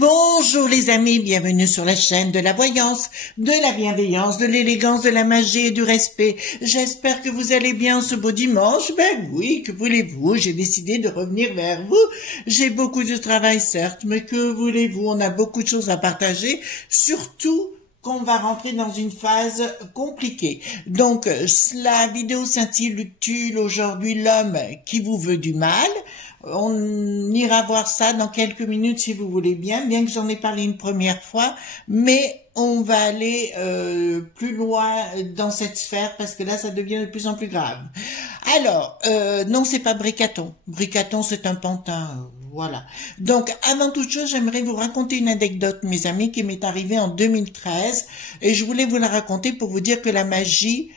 Bonjour les amis, bienvenue sur la chaîne de la voyance, de la bienveillance, de l'élégance, de la magie et du respect. J'espère que vous allez bien ce beau dimanche. Ben oui, que voulez-vous, j'ai décidé de revenir vers vous. J'ai beaucoup de travail certes, mais que voulez-vous, on a beaucoup de choses à partager, surtout qu'on va rentrer dans une phase compliquée. Donc, la vidéo s'intitule aujourd'hui l'homme qui vous veut du mal. On ira voir ça dans quelques minutes si vous voulez bien que j'en ai parlé une première fois, mais on va aller plus loin dans cette sphère parce que là ça devient de plus en plus grave. Alors, non, c'est pas Bricaton. Bricaton, c'est un pantin. Voilà. Donc, avant toute chose, j'aimerais vous raconter une anecdote, mes amis, qui m'est arrivée en 2013, et je voulais vous la raconter pour vous dire que la magie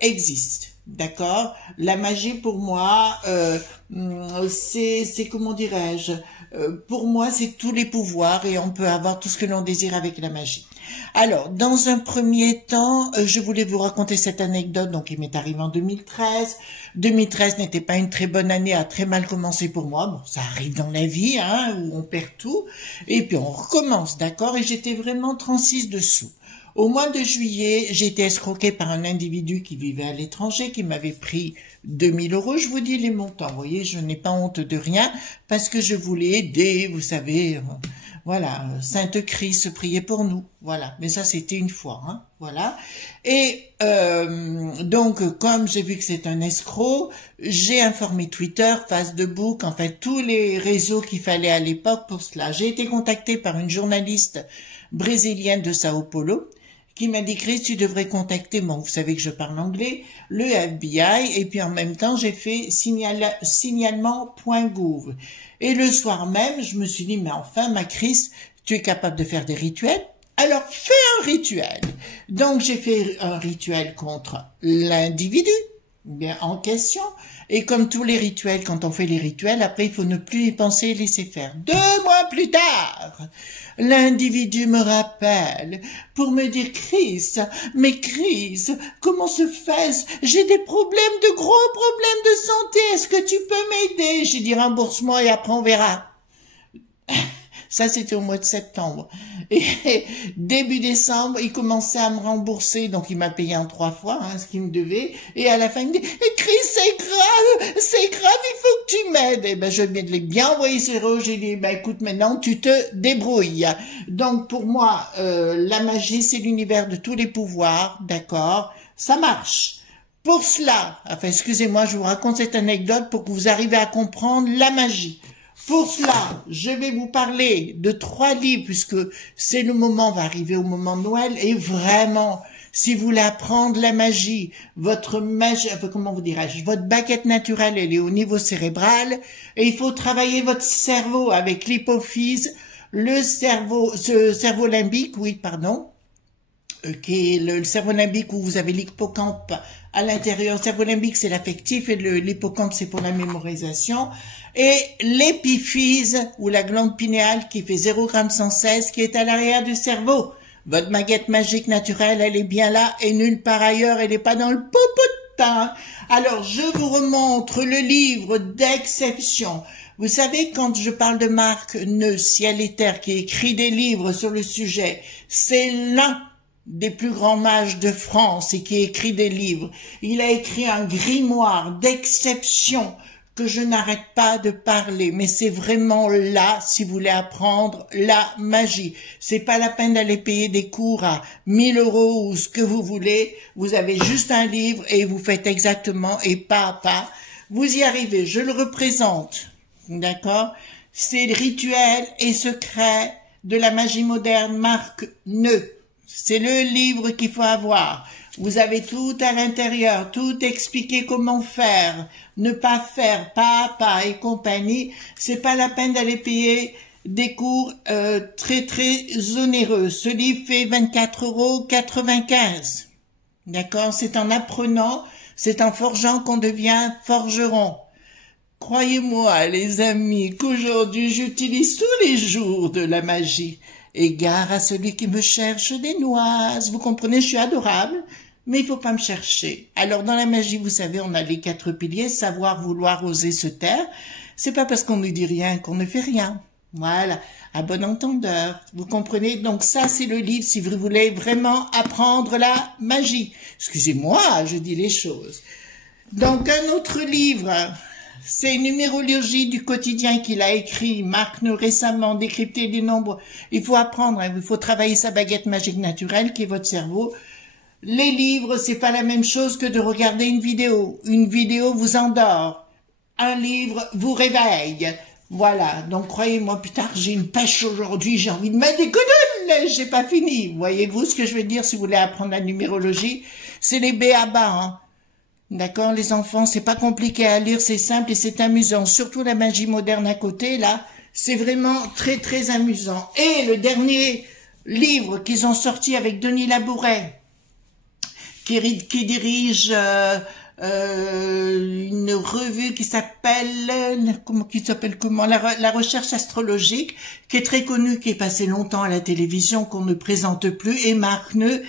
existe. D'accord? La magie, pour moi, c'est comment dirais-je, pour moi, c'est tous les pouvoirs et on peut avoir tout ce que l'on désire avec la magie. Alors, dans un premier temps, je voulais vous raconter cette anecdote, donc il m'est arrivé en 2013. 2013 n'était pas une très bonne année, a très mal commencé pour moi. Bon, ça arrive dans la vie, hein, où on perd tout. Et puis on recommence, d'accord? Et j'étais vraiment 36 dessous. Au mois de juillet, j'ai été escroquée par un individu qui vivait à l'étranger, qui m'avait pris 2000 €. Je vous dis les montants, vous voyez, je n'ai pas honte de rien, parce que je voulais aider, vous savez, voilà, Sainte Christ priait pour nous, voilà. Mais ça, c'était une fois, hein, voilà. Et donc, comme j'ai vu que c'est un escroc, j'ai informé Twitter, Facebook, en fait, tous les réseaux qu'il fallait à l'époque pour cela. J'ai été contactée par une journaliste brésilienne de Sao Paulo, qui m'a dit, Chris, tu devrais contacter, bon, vous savez que je parle anglais, le FBI, et puis en même temps, j'ai fait signalement.gouv. Et le soir même, je me suis dit, mais enfin, ma Chris, tu es capable de faire des rituels? Alors, fais un rituel. Donc, j'ai fait un rituel contre l'individu, bien, en question. Et comme tous les rituels, quand on fait les rituels, après, il faut ne plus y penser et laisser faire. 2 mois plus tard, l'individu me rappelle pour me dire, Chris, mais Chris, comment se fait-ce? J'ai des problèmes, de gros problèmes de santé, est-ce que tu peux m'aider? J'ai dit, rembourse-moi et après on verra. Ça, c'était au mois de septembre. Et début décembre, il commençait à me rembourser, donc il m'a payé en 3 fois, hein, ce qu'il me devait. Et à la fin, il me dit, Chris, c'est grave, il faut que tu m'aides. Et ben, je l'ai bien envoyé sur eux, j'ai dit, ben, écoute, maintenant, tu te débrouilles. Donc, pour moi, la magie, c'est l'univers de tous les pouvoirs, d'accord? Ça marche. Pour cela, enfin, excusez-moi, je vous raconte cette anecdote pour que vous arriviez à comprendre la magie. Pour cela, je vais vous parler de 3 livres, puisque c'est le moment, on va arriver au moment de Noël, et vraiment, si vous voulez apprendre la magie, votre magie, comment vous dirais-je, votre baguette naturelle, elle est au niveau cérébral, et il faut travailler votre cerveau avec l'hypophyse, le cerveau limbique, oui, pardon, qui est le cerveau limbique où vous avez l'hippocampe à l'intérieur. Le cerveau limbique, c'est l'affectif et l'hippocampe, c'est pour la mémorisation. Et l'épiphyse ou la glande pinéale qui fait 0,116 qui est à l'arrière du cerveau. Votre baguette magique naturelle, elle est bien là et nulle part ailleurs, elle n'est pas dans le popotin. Alors, je vous remontre le livre d'exception. Vous savez, quand je parle de Marc Neu, Ciel et Terre, qui écrit des livres sur le sujet, c'est l'un des plus grands mages de France et qui écrit des livres. Il a écrit un grimoire d'exception que je n'arrête pas de parler, mais c'est vraiment là, si vous voulez apprendre la magie. C'est pas la peine d'aller payer des cours à 1000 € ou ce que vous voulez. Vous avez juste un livre et vous faites exactement et pas à pas. Vous y arrivez, je le représente, d'accord? C'est le rituel et secret de la magie moderne, Marc Neu. C'est le livre qu'il faut avoir. Vous avez tout à l'intérieur, tout expliqué comment faire, ne pas faire, pas à pas et compagnie. C'est pas la peine d'aller payer des cours très onéreux. Ce livre fait 24,95 €. D'accord? C'est en apprenant, c'est en forgeant qu'on devient forgeron. Croyez-moi, les amis, qu'aujourd'hui j'utilise tous les jours de la magie. Égare à celui qui me cherche des noises. Vous comprenez, je suis adorable, mais il faut pas me chercher. Alors, dans la magie, vous savez, on a les 4 piliers, savoir, vouloir, oser, se taire. C'est pas parce qu'on ne dit rien qu'on ne fait rien. Voilà, à bon entendeur. Vous comprenez? Donc ça, c'est le livre si vous voulez vraiment apprendre la magie. Excusez-moi, je dis les choses. Donc un autre livre, c'est Numérologie du quotidien qu'il a écrit, Marc Neu, récemment, décrypter les nombres. Il faut apprendre, hein, il faut travailler sa baguette magique naturelle qui est votre cerveau. Les livres, c'est pas la même chose que de regarder une vidéo. Une vidéo vous endort. Un livre vous réveille. Voilà, donc croyez-moi, plus tard, j'ai une pêche aujourd'hui, j'ai envie de mettre des quenouilles, j'ai pas fini. Voyez-vous ce que je veux dire si vous voulez apprendre la numérologie? C'est les b.a.-ba, hein. D'accord, les enfants, c'est pas compliqué à lire, c'est simple et c'est amusant. Surtout la magie moderne à côté, là, c'est vraiment très très amusant. Et le dernier livre qu'ils ont sorti avec Denis Labouret, qui dirige une revue qui s'appelle comment la recherche astrologique, qui est très connue, qui est passée longtemps à la télévision, qu'on ne présente plus, et Marc Neu,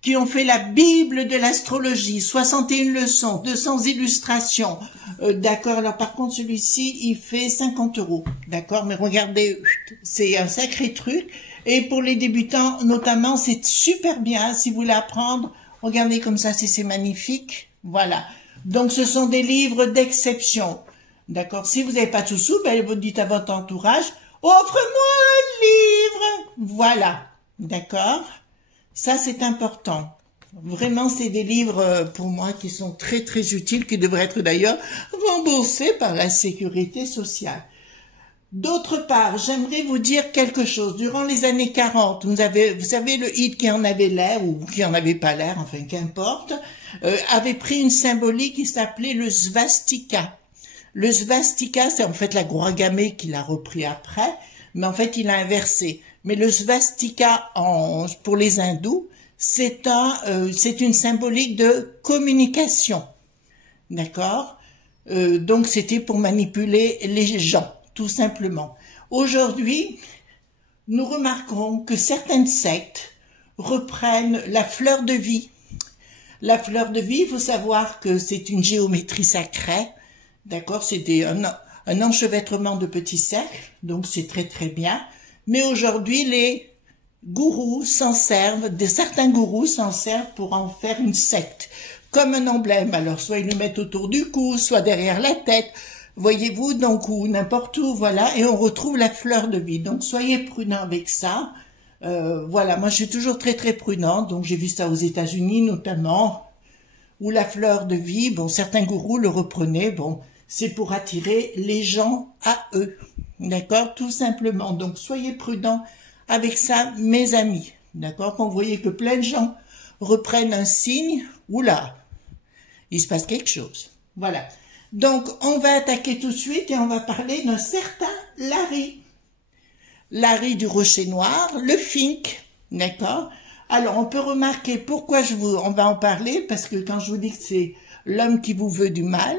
qui ont fait la Bible de l'astrologie, 61 leçons, 200 illustrations. D'accord, alors par contre celui-ci, il fait 50 €. D'accord, mais regardez, c'est un sacré truc. Et pour les débutants, notamment, c'est super bien. Si vous voulez apprendre, regardez comme ça, c'est magnifique. Voilà. Donc ce sont des livres d'exception. D'accord, si vous n'avez pas de sous-sous, ben, vous dites à votre entourage, offre-moi un livre. Voilà. D'accord. Ça, c'est important. Vraiment, c'est des livres, pour moi, qui sont très, très utiles, qui devraient être d'ailleurs remboursés par la sécurité sociale. D'autre part, j'aimerais vous dire quelque chose. Durant les années 40, vous savez, le hit qui en avait l'air, ou qui en avait pas l'air, enfin, qu'importe, avait pris une symbolique qui s'appelait le svastika. Le svastika, c'est en fait la croix gammée qu'il a repris après, mais en fait, il a inversé. Mais le svastika pour les hindous, c'est une symbolique de communication. D'accord? Donc c'était pour manipuler les gens, tout simplement. Aujourd'hui, nous remarquons que certaines sectes reprennent la fleur de vie. La fleur de vie, il faut savoir que c'est une géométrie sacrée. D'accord? C'était un enchevêtrement de petits cercles, donc c'est très très bien. Mais aujourd'hui, les gourous s'en servent, certains gourous s'en servent pour en faire une secte, comme un emblème. Alors, soit ils le mettent autour du cou, soit derrière la tête, voyez-vous, donc, ou n'importe où, voilà, et on retrouve la fleur de vie. Donc, soyez prudents avec ça. Voilà, moi, je suis toujours très, très prudente, donc j'ai vu ça aux États-Unis, notamment, où la fleur de vie, bon, certains gourous le reprenaient, bon, c'est pour attirer les gens à eux. D'accord? Tout simplement. Donc, soyez prudents avec ça, mes amis. D'accord? Quand vous voyez que plein de gens reprennent un signe, oula, il se passe quelque chose. Voilà. Donc, on va attaquer tout de suite et on va parler d'un certain Larry. Larry du Rocher Noir, le Fink. D'accord? Alors, on peut remarquer pourquoi on va en parler, parce que quand je vous dis que c'est l'homme qui vous veut du mal,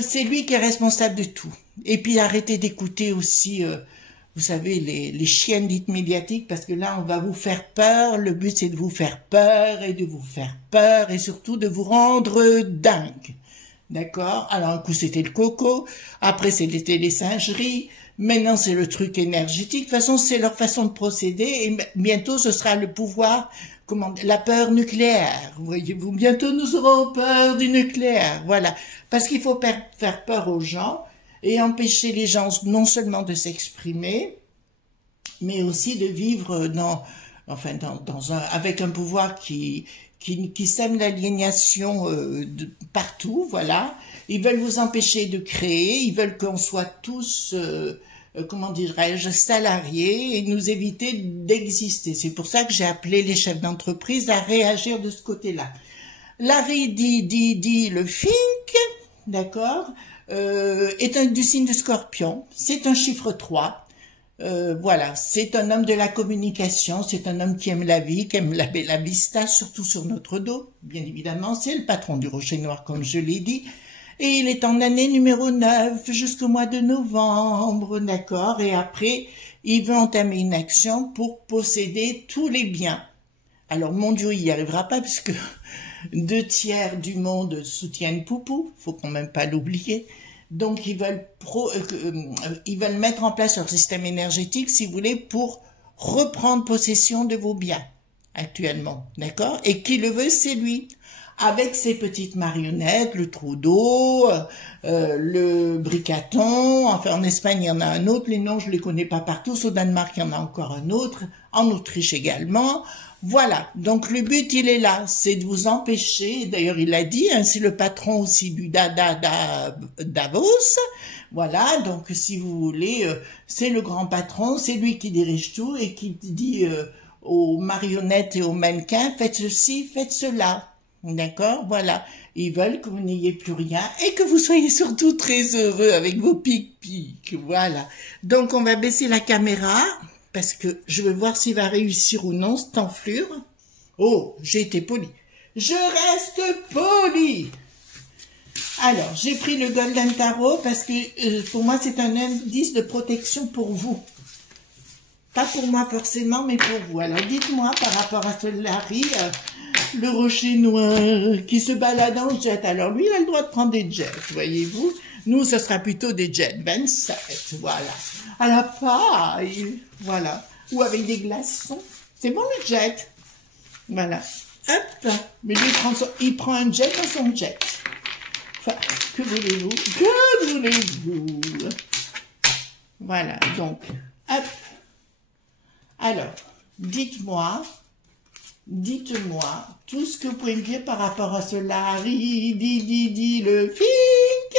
c'est lui qui est responsable de tout. Et puis arrêtez d'écouter aussi, vous savez, les chiennes dites médiatiques, parce que là, on va vous faire peur. Le but, c'est de vous faire peur et de vous faire peur et surtout de vous rendre dingue. D'accord? Alors, un coup, c'était le coco. Après, c'était les singeries. Maintenant, c'est le truc énergétique. De toute façon, c'est leur façon de procéder. Et bientôt, ce sera le pouvoir, la peur nucléaire. Voyez-vous, bientôt, nous aurons peur du nucléaire. Voilà. Parce qu'il faut faire peur aux gens et empêcher les gens non seulement de s'exprimer, mais aussi de vivre avec un pouvoir qui sème l'aliénation partout, voilà. Ils veulent vous empêcher de créer, ils veulent qu'on soit tous, comment dirais-je, salariés et nous éviter d'exister. C'est pour ça que j'ai appelé les chefs d'entreprise à réagir de ce côté-là. Larry dit le Fink, d'accord, est du signe de Scorpion, c'est un chiffre 3. Voilà, c'est un homme de la communication, c'est un homme qui aime la vie, qui aime la bella vista, surtout sur notre dos, bien évidemment, c'est le patron du Rocher Noir, comme je l'ai dit, et il est en année numéro 9 jusqu'au mois de novembre, d'accord, et après, il veut entamer une action pour posséder tous les biens. Alors, mon Dieu, il n'y arrivera pas, puisque 2 tiers du monde soutiennent Poupou, faut quand même pas l'oublier. Donc ils veulent mettre en place leur système énergétique, si vous voulez, pour reprendre possession de vos biens actuellement, d'accord? Et qui le veut, c'est lui. Avec ses petites marionnettes, le trou d'eau, le bricaton, enfin en Espagne il y en a un autre, les noms je les connais pas partout, au Danemark il y en a encore un autre, en Autriche également, voilà, donc le but il est là, c'est de vous empêcher, d'ailleurs il a dit, hein, c'est le patron aussi du Davos, voilà, donc si vous voulez, c'est le grand patron, c'est lui qui dirige tout et qui dit aux marionnettes et aux mannequins, faites ceci, faites cela. D'accord, voilà. Ils veulent que vous n'ayez plus rien et que vous soyez surtout très heureux avec vos pics-pics. Voilà. Donc, on va baisser la caméra parce que je veux voir s'il va réussir ou non cette enflure. Oh, j'ai été poli. Je reste poli. Alors, j'ai pris le Golden Tarot parce que pour moi, c'est un indice de protection pour vous. Pas pour moi forcément, mais pour vous. Alors, dites-moi par rapport à ce Larry... le rocher noir qui se balade en jet. Alors lui, il a le droit de prendre des jets, voyez-vous. Nous, ce sera plutôt des jets 27, voilà. À la paille, voilà. Ou avec des glaçons. C'est bon le jet. Voilà. Hop. Mais lui, il prend un jet dans son jet. Enfin, que voulez-vous? Que voulez-vous? Voilà, donc, hop. Alors, dites-moi tout ce que vous pouvez me dire par rapport à ce Larry, le fink.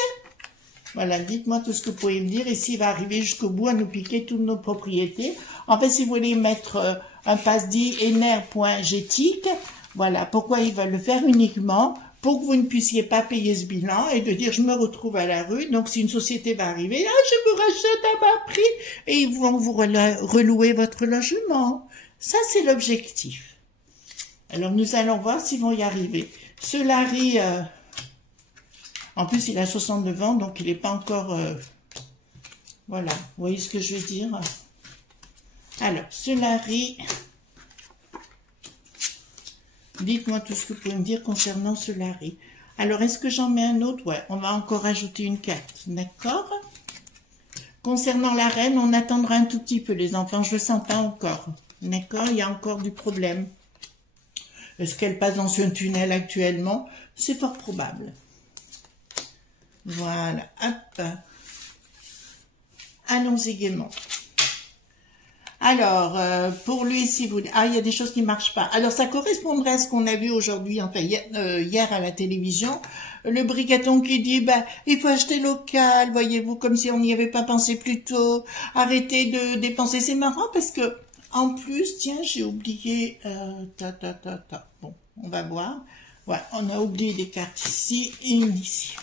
Voilà, dites-moi tout ce que vous pouvez me dire et s'il va arriver jusqu'au bout à nous piquer toutes nos propriétés. En fait, si vous voulez mettre un passe-dit ener.gétique, voilà, pourquoi ils veulent le faire uniquement pour que vous ne puissiez pas payer ce bilan et de dire je me retrouve à la rue. Donc, si une société va arriver, ah, je vous rachète à bas prix et ils vont vous relouer votre logement. Ça, c'est l'objectif. Alors, nous allons voir s'ils vont y arriver. Ce Larry, en plus, il a 69 ans, donc il n'est pas encore... voilà, vous voyez ce que je veux dire? Alors, ce Larry, dites-moi tout ce que vous pouvez me dire concernant ce Larry. Alors, est-ce que j'en mets un autre? Ouais, on va encore ajouter une carte, d'accord? Concernant la reine, on attendra un tout petit peu, les enfants, je ne le sens pas encore. D'accord? Il y a encore du problème. Est-ce qu'elle passe dans un tunnel actuellement? C'est fort probable. Voilà, hop. Allons-y gaiement. Alors, pour lui, si vous... Ah, il y a des choses qui ne marchent pas. Alors, ça correspondrait à ce qu'on a vu aujourd'hui, enfin, hier à la télévision. Le brigaton qui dit, bah, il faut acheter local, voyez-vous, comme si on n'y avait pas pensé plus tôt. Arrêtez de dépenser. C'est marrant parce que... En plus, tiens, j'ai oublié... Bon, on va voir. Ouais, on a oublié des cartes ici et une ici.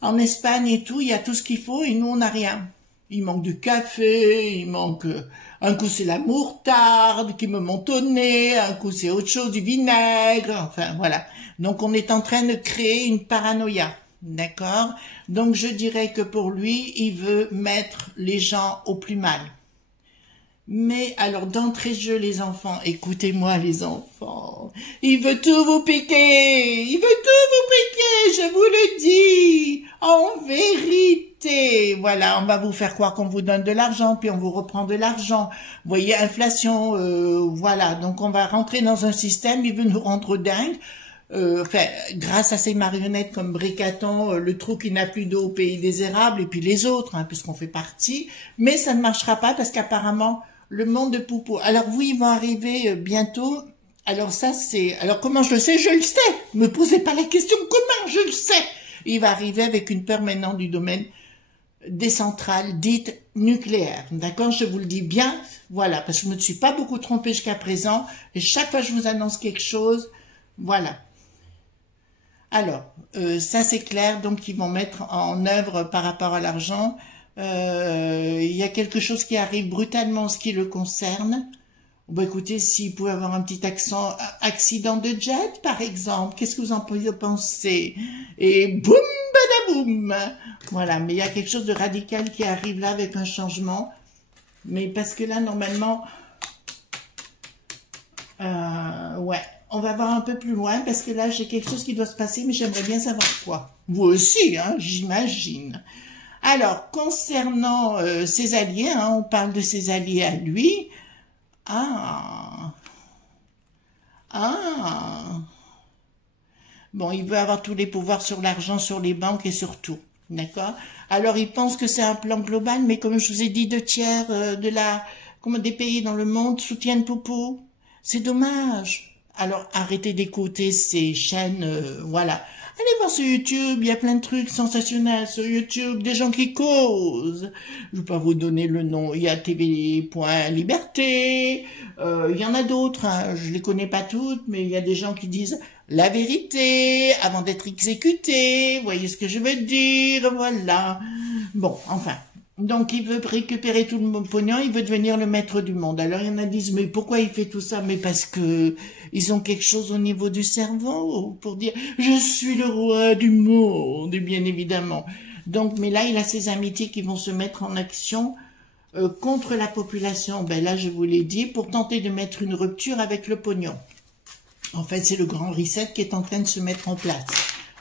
En Espagne et tout, il y a tout ce qu'il faut et nous, on n'a rien. Il manque du café, il manque... un coup, c'est la moutarde qui me monte au nez, un coup, c'est autre chose, du vinaigre, enfin, voilà. Donc, on est en train de créer une paranoïa, d'accord? Donc, je dirais que pour lui, il veut mettre les gens au plus mal. Mais alors d'entrée de jeu les enfants, écoutez-moi les enfants, il veut tout vous piquer, il veut tout vous piquer, je vous le dis, en vérité. Voilà, on va vous faire croire qu'on vous donne de l'argent, puis on vous reprend de l'argent. Vous voyez, inflation, voilà, donc on va rentrer dans un système, il veut nous rendre dingues. Enfin, grâce à ces marionnettes comme Bricaton, le trou qui n'a plus d'eau au pays des érables, et puis les autres, hein, puisqu'on fait partie, mais ça ne marchera pas parce qu'apparemment, le monde de Poupou. Alors oui, ils vont arriver bientôt. Alors ça, c'est... Alors comment je le sais? Je le sais. Ne me posez pas la question comment, je le sais. Il va arriver avec une peur maintenant du domaine des centrales dites nucléaires. D'accord? Je vous le dis bien. Voilà, parce que je ne me suis pas beaucoup trompée jusqu'à présent. Et chaque fois que je vous annonce quelque chose, voilà. Alors, ça c'est clair. Donc, ils vont mettre en œuvre par rapport à l'argent... il y a quelque chose qui arrive brutalement en ce qui le concerne. Bon, écoutez, s'il pouvait avoir un petit accident de jet, par exemple, qu'est-ce que vous en pensez? Et boum, badaboum. Voilà, mais il y a quelque chose de radical qui arrive là avec un changement. Mais parce que là, normalement, ouais, on va voir un peu plus loin parce que là, j'ai quelque chose qui doit se passer, mais j'aimerais bien savoir quoi. Vous aussi, hein, j'imagine. Alors, concernant ses alliés, hein, on parle de ses alliés à lui. Ah, ah. Bon, il veut avoir tous les pouvoirs sur l'argent, sur les banques et sur tout. D'accord? Alors, il pense que c'est un plan global, mais comme je vous ai dit, 2/3 des pays dans le monde soutiennent Popo. C'est dommage. Alors, arrêtez d'écouter ces chaînes, voilà. Allez voir sur YouTube, il y a plein de trucs sensationnels sur YouTube, des gens qui causent. Je ne vais pas vous donner le nom, il y a TV.Liberté, il y en a d'autres, hein. Je les connais pas toutes, mais il y a des gens qui disent la vérité avant d'être exécutés, vous voyez ce que je veux dire, voilà. Bon, enfin, donc il veut récupérer tout le pognon, il veut devenir le maître du monde. Alors il y en a qui disent, mais pourquoi il fait tout ça? Mais parce que ils ont quelque chose au niveau du cerveau pour dire, je suis le roi du monde, bien évidemment. Donc, mais là, il a ses amitiés qui vont se mettre en action contre la population. Ben là, je vous l'ai dit, pour tenter de mettre une rupture avec le pognon. En fait, c'est le grand reset qui est en train de se mettre en place.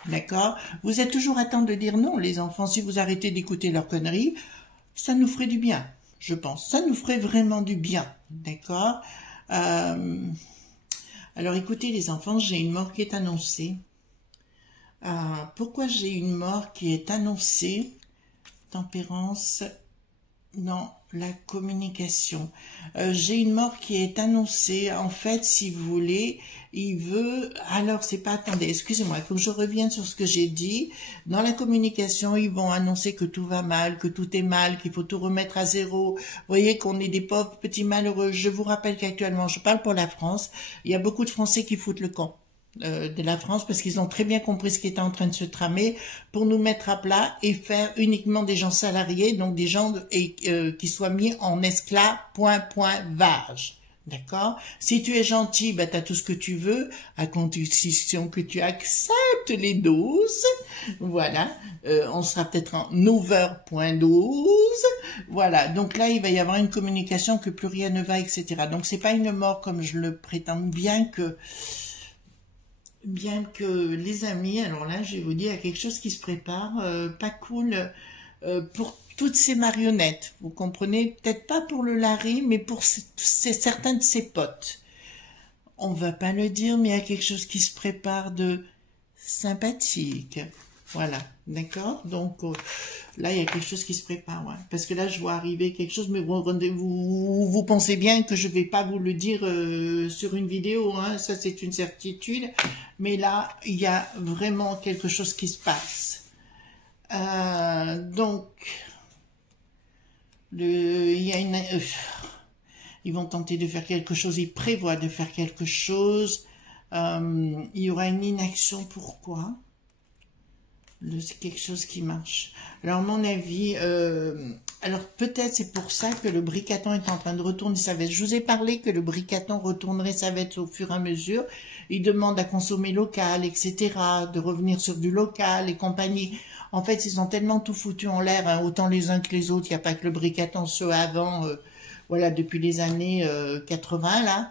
D'accord? Vous êtes toujours à temps de dire non, les enfants, si vous arrêtez d'écouter leurs conneries, ça nous ferait du bien, je pense. Ça nous ferait vraiment du bien. D'accord? Alors, écoutez, les enfants, j'ai une mort qui est annoncée. Pourquoi j'ai une mort qui est annoncée? Tempérance, non, la communication. J'ai une mort qui est annoncée. En fait, si vous voulez, il veut... Alors, c'est pas... Attendez, excusez-moi, il faut que je revienne sur ce que j'ai dit. Dans la communication, ils vont annoncer que tout va mal, que tout est mal, qu'il faut tout remettre à zéro. Vous voyez qu'on est des pauvres petits malheureux. Je vous rappelle qu'actuellement, je parle pour la France, il y a beaucoup de Français qui foutent le camp de la France parce qu'ils ont très bien compris ce qui était en train de se tramer pour nous mettre à plat et faire uniquement des gens salariés, donc des gens qui soient mis en esclavage. D'accord? Si tu es gentil, bah, tu as tout ce que tu veux, à condition que tu acceptes les doses. Voilà. On sera peut-être en over.12. Voilà. Donc là, il va y avoir une communication que plus rien ne va, etc. Donc c'est pas une mort comme je le prétends, bien que les amis, alors là, je vais vous dire, il y a quelque chose qui se prépare, pas cool pour toutes ces marionnettes. Vous comprenez? Peut-être pas pour le Larry, mais pour certains de ses potes. On va pas le dire, mais il y a quelque chose qui se prépare de sympathique. Voilà, d'accord? Donc là, il y a quelque chose qui se prépare, ouais. Parce que là, je vois arriver quelque chose, mais vous pensez bien que je vais pas vous le dire sur une vidéo, hein, ça c'est une certitude. Mais là, il y a vraiment quelque chose qui se passe. Donc, il y a ils vont tenter de faire quelque chose, ils prévoient de faire quelque chose. Il y aura une inaction, pourquoi? C'est quelque chose qui marche. Alors, à mon avis, alors peut-être c'est pour ça que le bricaton est en train de retourner sa veste. Je vous ai parlé que le bricaton retournerait sa veste au fur et à mesure. Il demande à consommer local, etc., de revenir sur du local et compagnie. En fait, ils ont tellement tout foutu en l'air, hein, autant les uns que les autres. Il n'y a pas que le bricaton, ceux avant, voilà, depuis les années 80, là.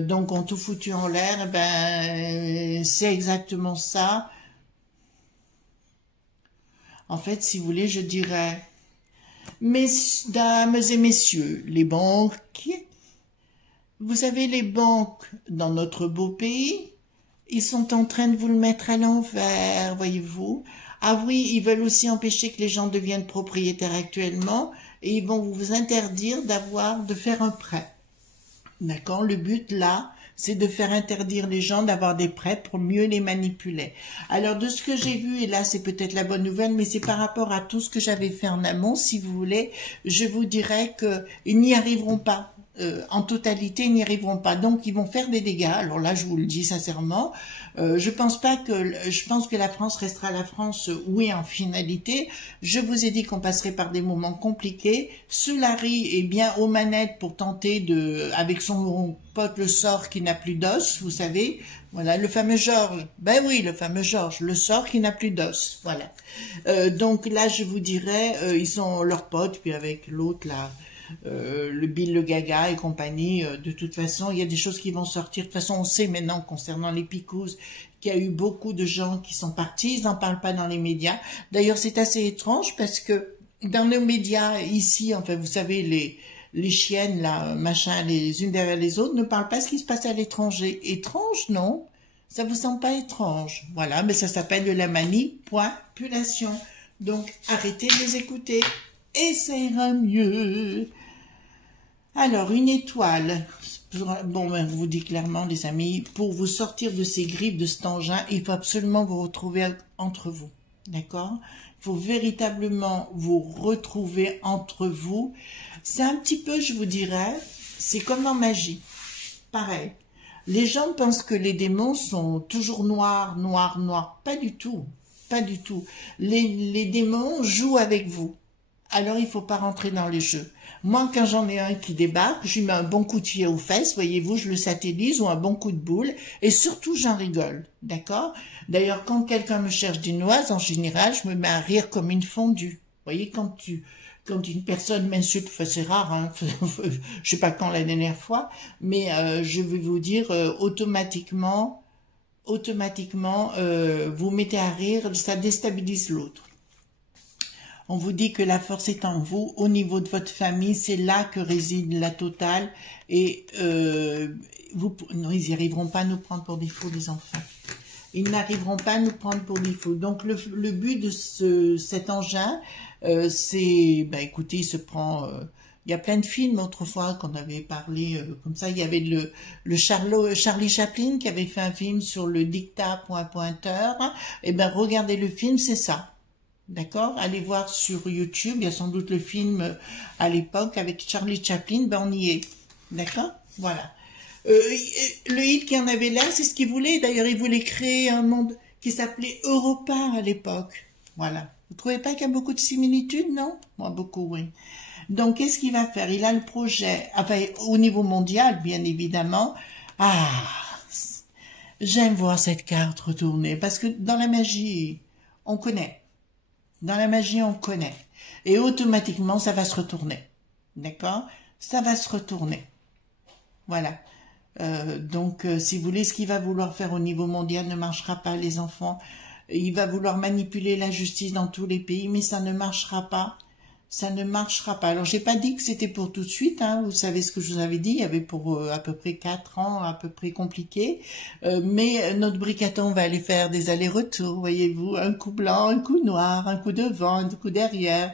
Donc, ont tout foutu en l'air. Ben, c'est exactement ça. En fait, si vous voulez, je dirais, mesdames et messieurs, les banquiers, vous savez, les banques dans notre beau pays, ils sont en train de vous le mettre à l'envers, voyez-vous. Ah oui, ils veulent aussi empêcher que les gens deviennent propriétaires actuellement et ils vont vous interdire de faire un prêt. D'accord? Le but là, c'est de faire interdire les gens d'avoir des prêts pour mieux les manipuler. Alors, de ce que j'ai vu, et là, c'est peut-être la bonne nouvelle, mais c'est par rapport à tout ce que j'avais fait en amont, si vous voulez, je vous dirais qu'ils n'y arriveront pas. En totalité, ils n'y arriveront pas. Donc, ils vont faire des dégâts. Alors là, je vous le dis sincèrement, je pense que la France restera la France, oui, en finalité. Je vous ai dit qu'on passerait par des moments compliqués. Larry est bien aux manettes pour tenter avec son pote le sort qui n'a plus d'os, vous savez. Voilà, le fameux Georges. Ben oui, le fameux Georges, le sort qui n'a plus d'os. Voilà. Donc là, je vous dirais, ils sont leurs potes, puis avec l'autre là. le Bill le Gaga et compagnie. De toute façon, il y a des choses qui vont sortir. De toute façon, on sait maintenant concernant les Picous qu'il y a eu beaucoup de gens qui sont partis. Ils n'en parlent pas dans les médias. D'ailleurs, c'est assez étrange parce que dans nos médias ici, enfin, vous savez, les chiennes, là, machin, les unes derrière les autres, ne parlent pas ce qui se passe à l'étranger. Étrange, non? Ça vous semble pas étrange? Voilà, mais ça s'appelle de la manipulation. Donc, arrêtez de les écouter et ça ira mieux. Alors, une étoile. Bon, ben, je vous dis clairement, les amis, pour vous sortir de ces griffes de cet engin, il faut absolument vous retrouver entre vous. D'accord? Il faut véritablement vous retrouver entre vous. C'est un petit peu, je vous dirais, c'est comme en magie. Pareil. Les gens pensent que les démons sont toujours noirs, noirs, noirs. Pas du tout. Pas du tout. Les démons jouent avec vous. Alors, il faut pas rentrer dans les jeux. Moi, quand j'en ai un qui débarque, je lui mets un bon coup de pied aux fesses, voyez-vous, je le satellise ou un bon coup de boule, et surtout, j'en rigole, d'accord? D'ailleurs, quand quelqu'un me cherche des noises, en général, je me mets à rire comme une fondue. Vous voyez, quand une personne m'insulte, enfin, c'est rare, hein, je sais pas quand la dernière fois, mais je vais vous dire, automatiquement, vous mettez à rire, ça déstabilise l'autre. On vous dit que la force est en vous, au niveau de votre famille, c'est là que réside la totale. Et non, ils n'y arriveront pas à nous prendre pour des fous, les enfants. Ils n'arriveront pas à nous prendre pour des fous. Donc le but de cet engin, c'est, ben écoutez, il se prend. Il y a plein de films autrefois qu'on avait parlé comme ça. Il y avait le Charlie Chaplin qui avait fait un film sur le dictat pointeur. Et ben regardez le film, c'est ça. D'accord? Allez voir sur YouTube, il y a sans doute le film à l'époque avec Charlie Chaplin, ben on y est. D'accord? Voilà. Le hit qu'il y en avait là, c'est ce qu'il voulait. D'ailleurs, il voulait créer un monde qui s'appelait Europa à l'époque. Voilà. Vous trouvez pas qu'il y a beaucoup de similitudes, non? Moi, beaucoup, oui. Donc, qu'est-ce qu'il va faire? Il a le projet, enfin, au niveau mondial, bien évidemment. Ah, j'aime voir cette carte retourner, parce que dans la magie, on connaît. Dans la magie, on connaît. Et automatiquement, ça va se retourner. D'accord? Ça va se retourner. Voilà. Donc, si vous voulez, ce qu'il va vouloir faire au niveau mondial ne marchera pas, les enfants. Il va vouloir manipuler la justice dans tous les pays, mais ça ne marchera pas. Ça ne marchera pas. Alors, j'ai pas dit que c'était pour tout de suite, hein. Vous savez ce que je vous avais dit. Il y avait pour à peu près 4 ans, à peu près compliqué. Mais notre bricaton va aller faire des allers-retours, voyez-vous. Un coup blanc, un coup noir, un coup devant, un coup derrière.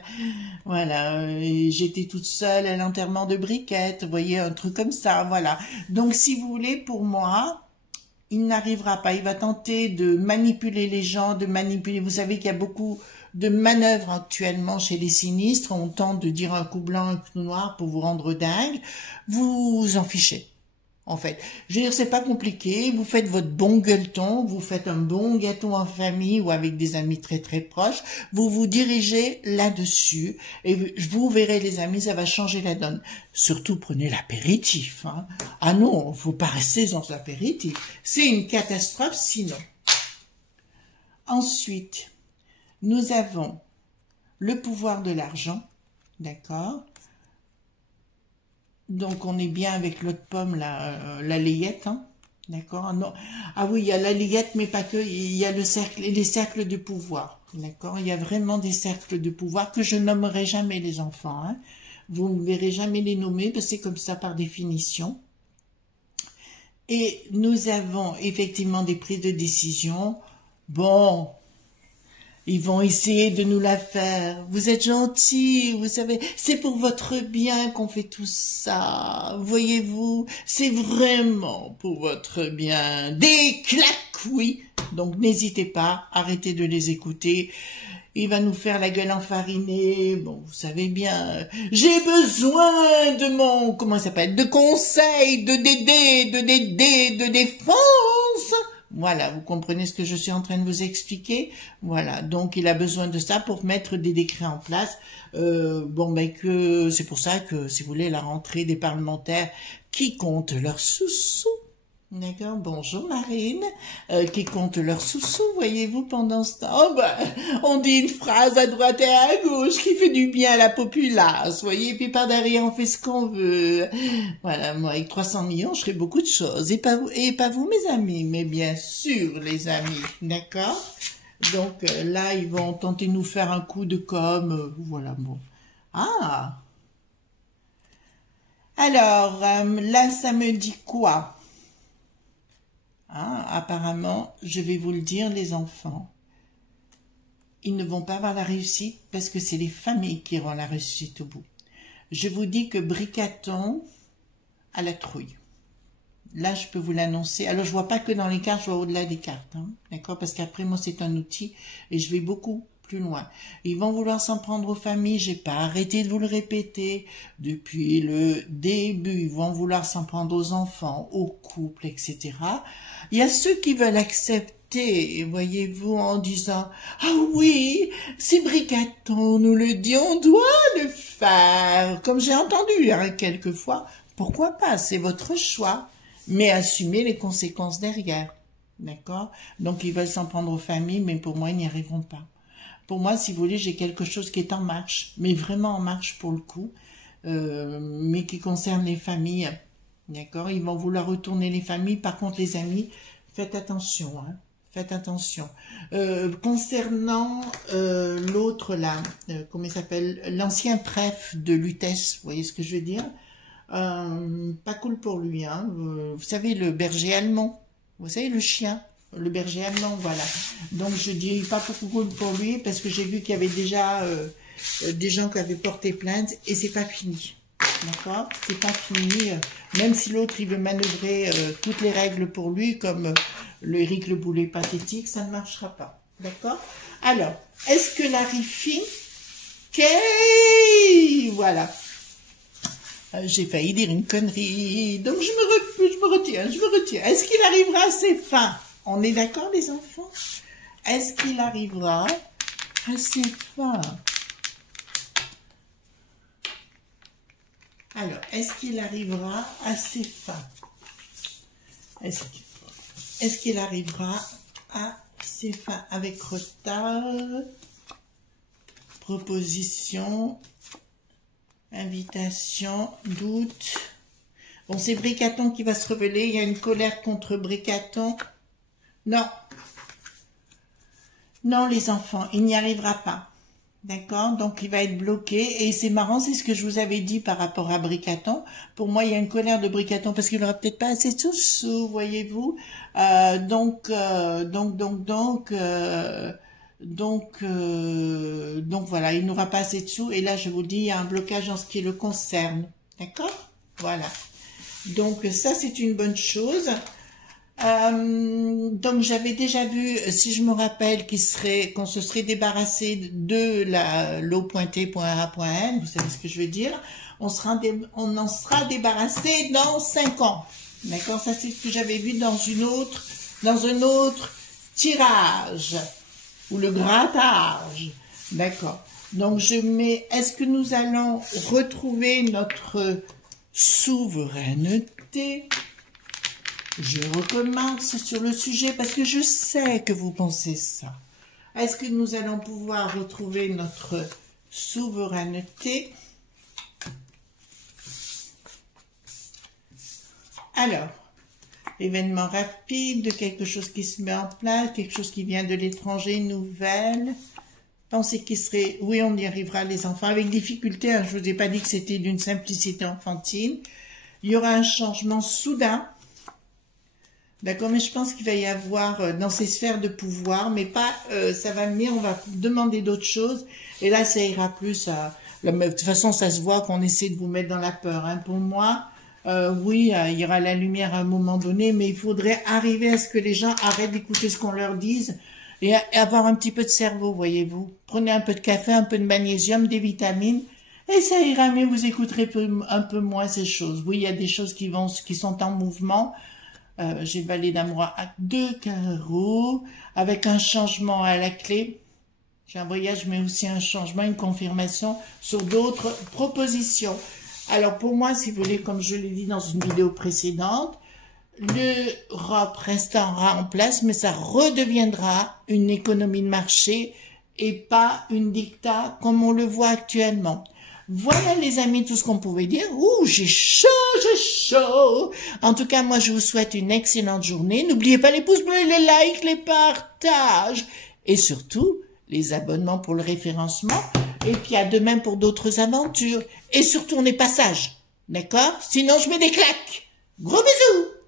Voilà. Et j'étais toute seule à l'enterrement de Briquette. Vous voyez, un truc comme ça, voilà. Donc, si vous voulez, pour moi, il n'arrivera pas. Il va tenter de manipuler les gens, de manipuler. Vous savez qu'il y a beaucoup de manœuvres actuellement chez les sinistres. On tente de dire un coup blanc, un coup noir pour vous rendre dingue. Vous vous en fichez, en fait. Je veux dire, c'est pas compliqué. Vous faites votre bon gueuleton, vous faites un bon gâteau en famille ou avec des amis très très proches. Vous vous dirigez là-dessus et vous verrez, les amis, ça va changer la donne. Surtout, prenez l'apéritif, hein. Ah non, faut pas rester dans l'apéritif. C'est une catastrophe sinon. Ensuite, nous avons le pouvoir de l'argent, d'accord? Donc, on est bien avec l'autre pomme, la layette, hein, d'accord? Non. Ah oui, il y a la layette, mais pas que, il y a les cercles de pouvoir, d'accord? Il y a vraiment des cercles de pouvoir que je nommerai jamais, les enfants, hein. Vous ne verrez jamais les nommer, parce que c'est comme ça par définition. Et nous avons effectivement des prises de décision. Bon, ils vont essayer de nous la faire. Vous êtes gentils, vous savez, c'est pour votre bien qu'on fait tout ça. Voyez-vous, c'est vraiment pour votre bien. Des claques, oui. Donc n'hésitez pas, arrêtez de les écouter. Il va nous faire la gueule enfarinée. Bon, vous savez bien, j'ai besoin de mon, comment ça s'appelle, de conseils, de défense. Voilà, vous comprenez ce que je suis en train de vous expliquer. Voilà, donc il a besoin de ça pour mettre des décrets en place. Bon, ben que c'est pour ça que, si vous voulez, la rentrée des parlementaires qui comptent leurs sous-sous, D'accord, bonjour Marine, qui compte leurs sous-sous, voyez-vous, pendant ce temps. Oh ben, on dit une phrase à droite et à gauche qui fait du bien à la populace, voyez, puis par derrière on fait ce qu'on veut. Voilà, moi avec 300 millions, je ferai beaucoup de choses, et pas vous mes amis, mais bien sûr les amis, d'accord? Donc là, ils vont tenter de nous faire un coup de com', voilà, bon. Ah, alors, là, ça me dit quoi? Ah, apparemment, je vais vous le dire, les enfants, ils ne vont pas avoir la réussite parce que c'est les familles qui auront la réussite au bout. Je vous dis que Bricaton a la trouille. Là, je peux vous l'annoncer. Alors, je vois pas que dans les cartes, je vois au-delà des cartes, hein, d'accord? Parce qu'après, moi, c'est un outil et je vais beaucoup plus loin. Ils vont vouloir s'en prendre aux familles, j'ai pas arrêté de vous le répéter depuis le début. Ils vont vouloir s'en prendre aux enfants, aux couples, etc. Il y a ceux qui veulent accepter, voyez-vous, en disant « Ah oui, si Bricaton nous le dit, on doit le faire !» Comme j'ai entendu hein, quelquefois, pourquoi pas, c'est votre choix, mais assumez les conséquences derrière, d'accord? Donc ils veulent s'en prendre aux familles, mais pour moi, ils n'y arriveront pas. Pour moi, si vous voulez, j'ai quelque chose qui est en marche, mais vraiment en marche pour le coup, mais qui concerne les familles, d'accord? Ils vont vouloir retourner les familles. Par contre, les amis, faites attention, hein, faites attention. Concernant l'autre là, comment il s'appelle? L'ancien préf de Lutèce, vous voyez ce que je veux dire? Pas cool pour lui, hein. Vous savez, le berger allemand, vous savez, le chien. Le berger allemand, voilà. Donc je dis pas beaucoup pour lui parce que j'ai vu qu'il y avait déjà des gens qui avaient porté plainte et c'est pas fini. D'accord? C'est pas fini. Même si l'autre il veut manœuvrer toutes les règles pour lui, comme le Éric Le Boulet pathétique, ça ne marchera pas. D'accord? Alors, est-ce que la Rifi, voilà. J'ai failli dire une connerie, donc je me retire. Est-ce qu'il arrivera à ses fins? On est d'accord, les enfants? Est-ce qu'il arrivera à ses fins? Alors, est-ce qu'il arrivera à ses fins? Est-ce qu'il arrivera à ses fins avec retard, proposition, invitation, doute? Bon, c'est Bricaton qui va se révéler. Il y a une colère contre Bricaton. Non. Non, les enfants, il n'y arrivera pas. D'accord? Donc, il va être bloqué. Et c'est marrant, c'est ce que je vous avais dit par rapport à Bricaton. Pour moi, il y a une colère de Bricaton parce qu'il n'aura peut-être pas assez de sous, voyez-vous. Donc voilà, il n'aura pas assez de sous. Et là, je vous dis, il y a un blocage en ce qui le concerne. D'accord? Voilà. Donc, ça, c'est une bonne chose. Donc j'avais déjà vu, si je me rappelle, qu'on se serait débarrassé de l'eau pointée.a.n, vous savez ce que je veux dire, on en sera débarrassé dans 5 ans. D'accord? Ça c'est ce que j'avais vu dans un autre tirage, ou le grattage. D'accord. Donc je mets, est-ce que nous allons retrouver notre souveraineté? Je recommence sur le sujet parce que je sais que vous pensez ça. Est-ce que nous allons pouvoir retrouver notre souveraineté? Alors, événement rapide, quelque chose qui se met en place, quelque chose qui vient de l'étranger, nouvelle. Pensez qu'il serait... Oui, on y arrivera, les enfants, avec difficulté. Hein, je vous ai pas dit que c'était d'une simplicité enfantine. Il y aura un changement soudain. D'accord, mais je pense qu'il va y avoir dans ces sphères de pouvoir, mais pas, ça va venir, on va demander d'autres choses, et là, ça ira plus de toute façon, ça se voit qu'on essaie de vous mettre dans la peur, hein. Pour moi, oui, il y aura la lumière à un moment donné, mais il faudrait arriver à ce que les gens arrêtent d'écouter ce qu'on leur dise, et avoir un petit peu de cerveau, voyez-vous. Prenez un peu de café, un peu de magnésium, des vitamines, et ça ira mieux, vous écouterez un peu moins ces choses. Oui, il y a des choses qui sont en mouvement. J'ai valet d'amour à 2 carreaux, avec un changement à la clé. J'ai un voyage, mais aussi un changement, une confirmation sur d'autres propositions. Alors pour moi, si vous voulez, comme je l'ai dit dans une vidéo précédente, l'Europe restera en place, mais ça redeviendra une économie de marché et pas une dictat comme on le voit actuellement. Voilà les amis, tout ce qu'on pouvait dire. Ouh, j'ai chaud, j'ai chaud. En tout cas, moi je vous souhaite une excellente journée. N'oubliez pas les pouces bleus, les likes, les partages et surtout les abonnements pour le référencement. Et puis à demain pour d'autres aventures. Et surtout, on n'est pas sage. D'accord? Sinon, je mets des claques. Gros bisous!